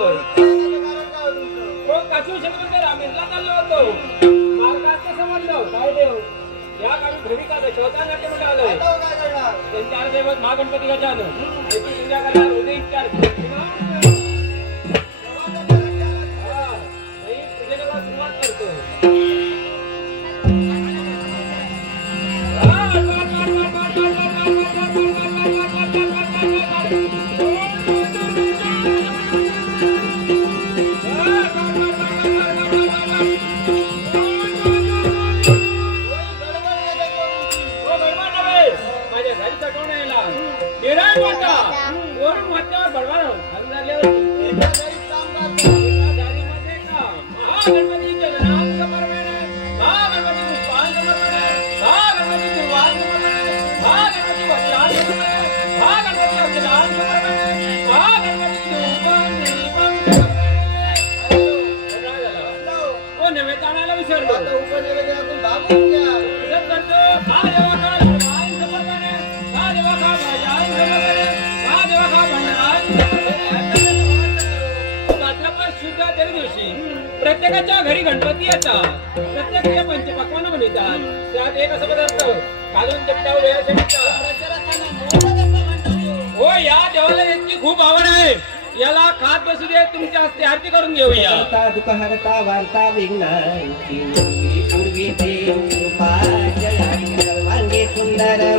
होतो हो, काचू शंकर रामेंद्रा होतो. मार्गाचं समजलं. काय या काळी घरी का शोधा आलं त्यांच्या अर्धेवत महागणपती गजानन त्याची पूजा करायला उद्या प्रत्येकाच्या घरी गणपती येतात. प्रत्येक पक्वान म्हणतात. त्यात एक असं पदार्थ कालून हो या देवाला यांची खूप आवड आहे. याला खात बसू दे तुमच्या हस्ते आरती करून घेऊया. दुपहरता वार्ता विघ्न सुंदर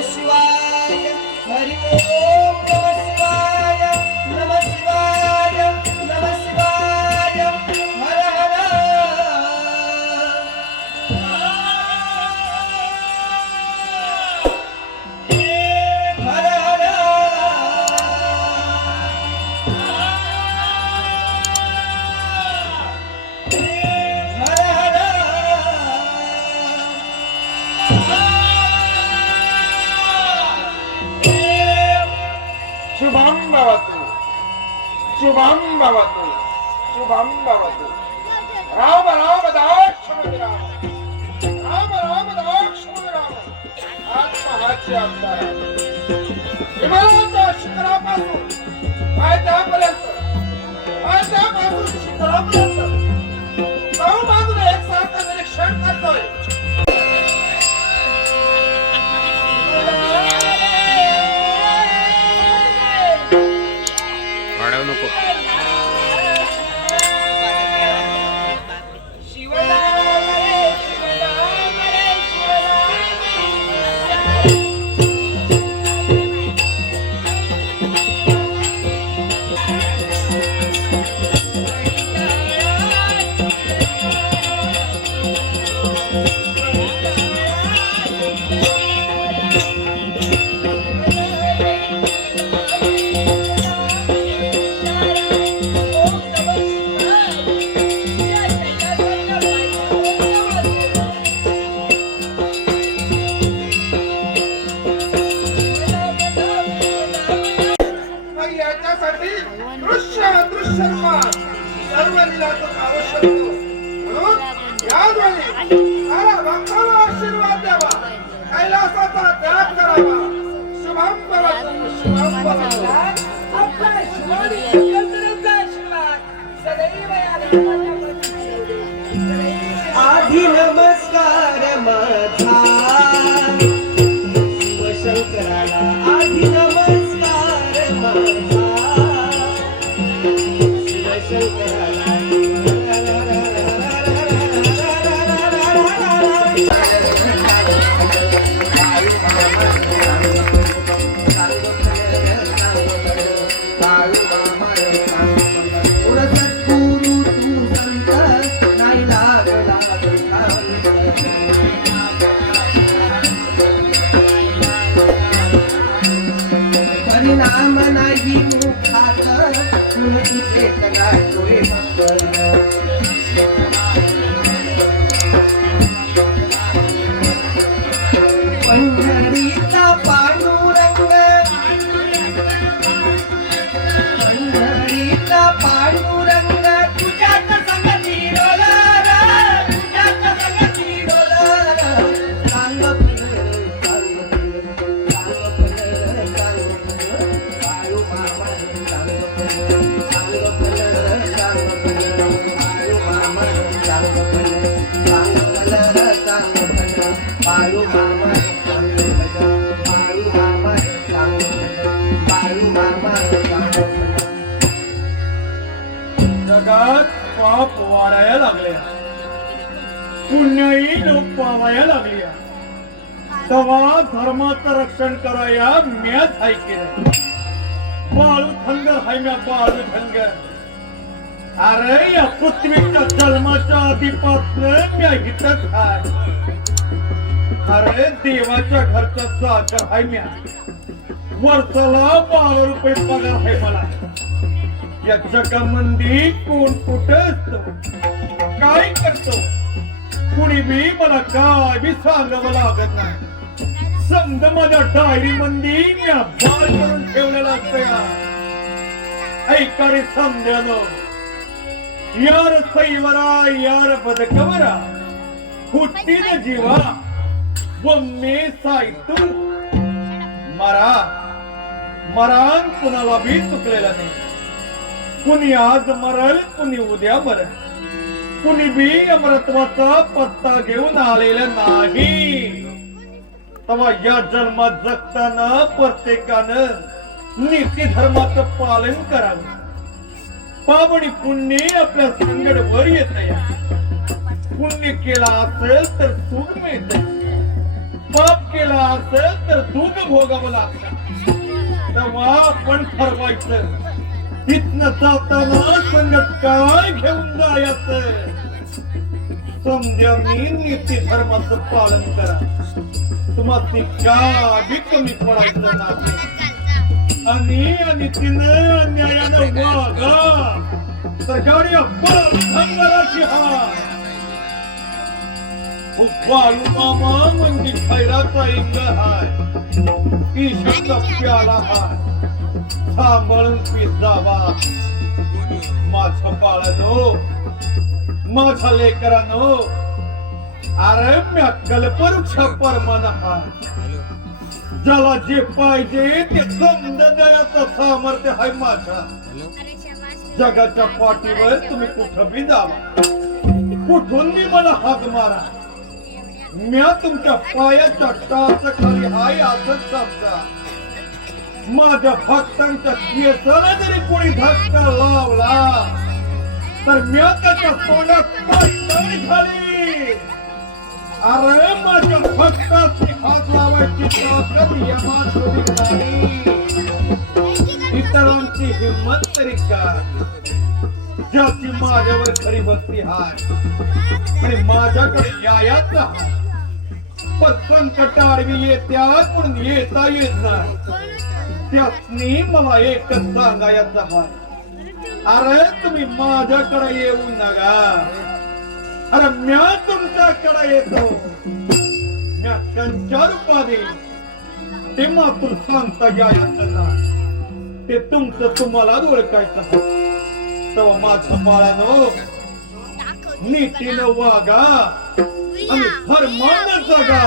abençoar. सुखिनाम राम राम दाक्षण राम। राम राम दाक्षण राम। आत्महाचे आमदार हिमालयाच्या शिखरापासून पायथ्यापर्यंत पायथ्यापासून शिखरापर्यंत. सर्व एक एकसारखं निरीक्षण करतोय. सदैव या नाही मुखात तुझी चेतना डोळे भक्त पाप वाढायला लागल्या पुण्यही लोक पावाया लागल्या तवा धर्माचं रक्षण कराया म्याच हाय केलं बाळू थंगर हाय म्या बाळू थंगर अरे या पृथ्वीच्या जन्माच्या आधीपासून म्या हितच हाय. अरे देवाच्या घरचा सागर हाय म्या. वर्षाला बारा रुपये पगार हाय मला. या जगामध्ये कोण कुठ काय करतो? कुणी बी मला काय बी सांगावं लागत नाही. समज माझ्या डायरी मंदी मी अभ्यास करून ठेवलेला असतं या ऐकारे समजानं यार सैवरा यार बदकवरा हुट्टीन जीवा. वम्मे सायतू मरा. मरान कुणाला बी चुकलेला नाही. कुणी आज मरल कुणी उद्या मरल. कुणी बी अमरत्वाचा पत्ता घेऊन आलेला नाही. तेव्हा या जन्मात जगताना प्रत्येकानं नीती धर्माचं पालन करावं. पावणी पुण्य आपल्या संगडवर येत पुण्य केला असेल तर सुख मिळत पाप केला असेल तर दुःख भोगावं लागतं. तेव्हा आपण ठरवायचं तिथनं जाताना संगत काय घेऊन जायचं? मी नीती धर्माचं पालन करा. तुम्हाला काय बी कमी पडायचं नाही. आणि आणि तिनं अन्यायानं वागा सरकारी गाडी हा. हाय मामा म्हणजे खैराचा इंग हाय. ईशाचा प्याला हाय. सांभाळून पीत जावा माझ्या बाळानो लेकरानो अरे म्या कल्पवृक्ष परमान हाय ज्याला जे पाहिजे ते समज सामर्थ्य आहे माझ्या जगाच्या पाठीवर तुम्ही कुठं बी जावा कुठून बी मला हात मारा? म्या तुमच्या पायाच्या टाच खाली हाय असंच समजा. माझ्या भक्तांच्या केसाला जरी कोणी धक्का लावला तर मी त्याच्या तोंडात झाली अरे माझ्या भक्ताची हात लावायची ताकद यमासोबत नाही. इतरांची हिंमत तरी काय? ज्याची माझ्यावर खरी भक्ती हाय आणि माझ्याकडे यायाच पण संकट आडवी येत्या म्हणून येता येत नाही. त्यासनी मला एकच सांगायचा हाय अरे तुम्ही माझ्याकडे येऊ नका. अरे म्या तुमच्याकडे येतो. म्या त्यांच्या रूपाने ते मात्र सांगता यायचं ना ते तुमचं तुम्हाला ओळखायचं तेव्हा माझं बाळानो नीतीनं वागा आणि फरमान जगा.